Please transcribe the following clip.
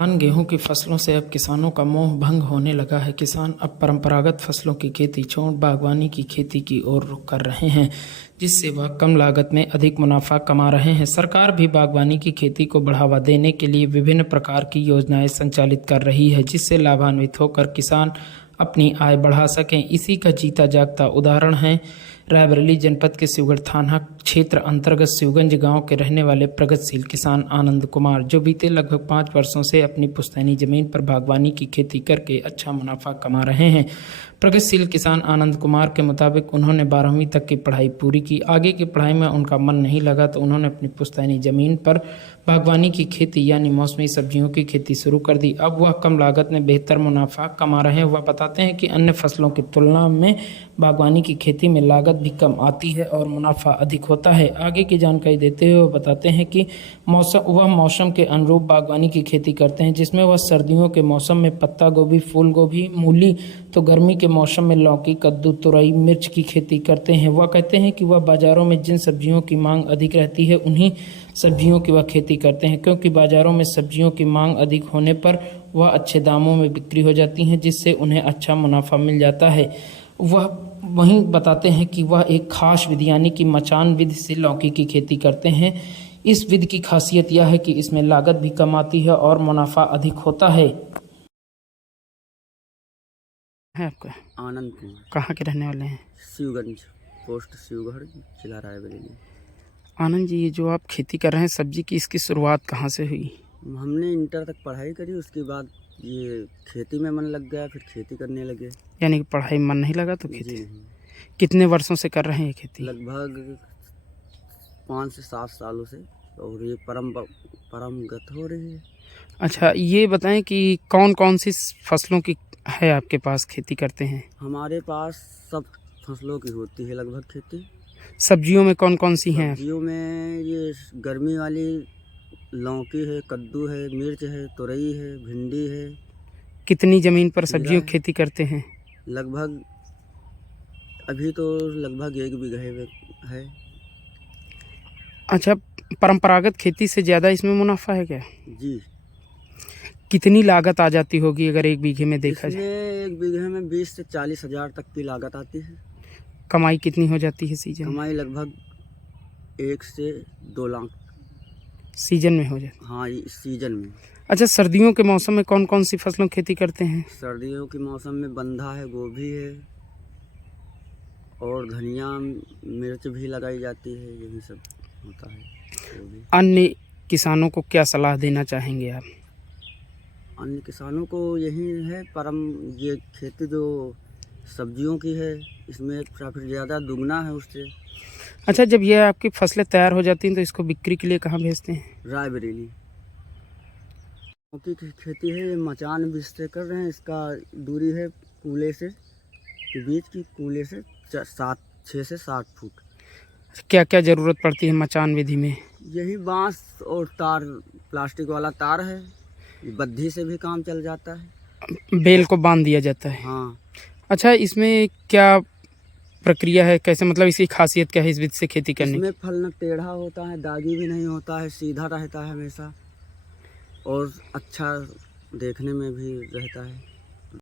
धान गेहूं की फसलों से अब किसानों का मोह भंग होने लगा है। किसान अब परंपरागत फसलों की खेती छोड़ बागवानी की खेती की ओर रुख कर रहे हैं, जिससे वह कम लागत में अधिक मुनाफा कमा रहे हैं। सरकार भी बागवानी की खेती को बढ़ावा देने के लिए विभिन्न प्रकार की योजनाएं संचालित कर रही है, जिससे लाभान्वित होकर किसान अपनी आय बढ़ा सकें। इसी का जीता जागता उदाहरण है रायबरेली जनपद के शिवगढ़ थाना क्षेत्र अंतर्गत शिवगंज गांव के रहने वाले प्रगतिशील किसान आनंद कुमार, जो बीते लगभग 5 वर्षों से अपनी पुश्तैनी जमीन पर बागवानी की खेती करके अच्छा मुनाफा कमा रहे हैं। प्रगतिशील किसान आनंद कुमार के मुताबिक उन्होंने 12वीं तक की पढ़ाई पूरी की। आगे की पढ़ाई में उनका मन नहीं लगा तो उन्होंने अपनी पुश्तैनी जमीन पर बागवानी की खेती यानी मौसमी सब्जियों की खेती शुरू कर दी। अब वह कम लागत में बेहतर मुनाफा कमा रहे हैं। वह बताते हैं कि अन्य फसलों की तुलना में बागवानी की खेती में लागत भी कम आती है और मुनाफा अधिक होता है। आगे की जानकारी देते हुए वह बताते हैं कि मौसम के अनुरूप बागवानी की खेती करते हैं, जिसमें वह सर्दियों के मौसम में पत्ता गोभी, फूल गोभी, मूली, तो गर्मी के मौसम में लौकी, कद्दू, तुरई, मिर्च की खेती करते हैं। वह कहते हैं कि वह बाजारों में जिन सब्जियों की मांग अधिक रहती है उन्हीं सब्जियों की वह खेती करते हैं, क्योंकि बाजारों में सब्जियों की मांग अधिक होने पर वह अच्छे दामों में बिक्री हो जाती हैं, जिससे उन्हें अच्छा मुनाफा मिल जाता है। वह वहीं बताते हैं कि वह एक खास विधि यानी कि मचान विधि से लौकी की खेती करते हैं। इस विधि की खासियत यह है कि इसमें लागत भी कम आती है और मुनाफा अधिक होता है। आपका आनंद कुमार, कहाँ के रहने वाले हैं? शिवगंज, पोस्ट शिवगढ़, जिला रायबरेली। आनंद जी, ये जो आप खेती कर रहे हैं सब्जी की, इसकी शुरुआत कहाँ से हुई? हमने इंटर तक पढ़ाई करी, उसके बाद ये खेती में मन लग गया, फिर खेती करने लगे। यानी कि पढ़ाई में मन नहीं लगा तो जी खेती? नहीं, कितने वर्षों से कर रहे हैं ये खेती? लगभग 5 से 7 सालों से, और ये परमगत हो रही है। अच्छा, ये बताएं कि कौन कौन सी फसलों की है आपके पास खेती करते हैं? हमारे पास सब फसलों की होती है लगभग खेती। सब्जियों में कौन कौन सी हैं? सब्जियों में ये गर्मी वाली लौकी है, कद्दू है, मिर्च है, तुरई है, भिंडी है। कितनी ज़मीन पर खीरा सब्जियों की है। खेती करते हैं? लगभग अभी तो लगभग 1 बीघे में है। अच्छा, परंपरागत खेती से ज़्यादा इसमें मुनाफा है क्या? जी, कितनी लागत आ जाती होगी अगर 1 बीघे में देखा इसमें जाए? 1 बीघे में 20 से 40 हज़ार तक की लागत आती है। कमाई कितनी हो जाती है सीजन में? कमाई लगभग 1 से 2 लाख। सीजन में हो जाती? हाँ, इस सीजन में। अच्छा, सर्दियों के मौसम में कौन कौन सी फसलों की खेती करते हैं? सर्दियों के मौसम में बंधा है, गोभी है, और धनिया, मिर्च भी लगाई जाती है। यही सब होता है। वो भी अन्य किसानों को क्या सलाह देना चाहेंगे आप? अन्य किसानों को यही है, ये खेती जो सब्जियों की है, इसमें प्रॉफिट ज़्यादा दुगना है उससे। अच्छा, जब ये आपकी फसलें तैयार हो जाती हैं तो इसको बिक्री के लिए कहाँ भेजते हैं? रायबरेली लौकी की खेती है, ये मचान बीज से कर रहे हैं। इसका दूरी है कूले से के बीच की, कूले से 6 से 7 फुट। क्या क्या ज़रूरत पड़ती है मचान विधि में? यही बांस और तार, प्लास्टिक वाला तार है। बद्धी से भी काम चल जाता है। बेल को बांध दिया जाता है? हाँ। अच्छा, इसमें क्या प्रक्रिया है, कैसे, मतलब इसकी खासियत क्या है इस विधि से खेती करने की? इसमें फल न टेढ़ा होता है, दागी भी नहीं होता है, सीधा रहता है हमेशा, और अच्छा देखने में भी रहता है।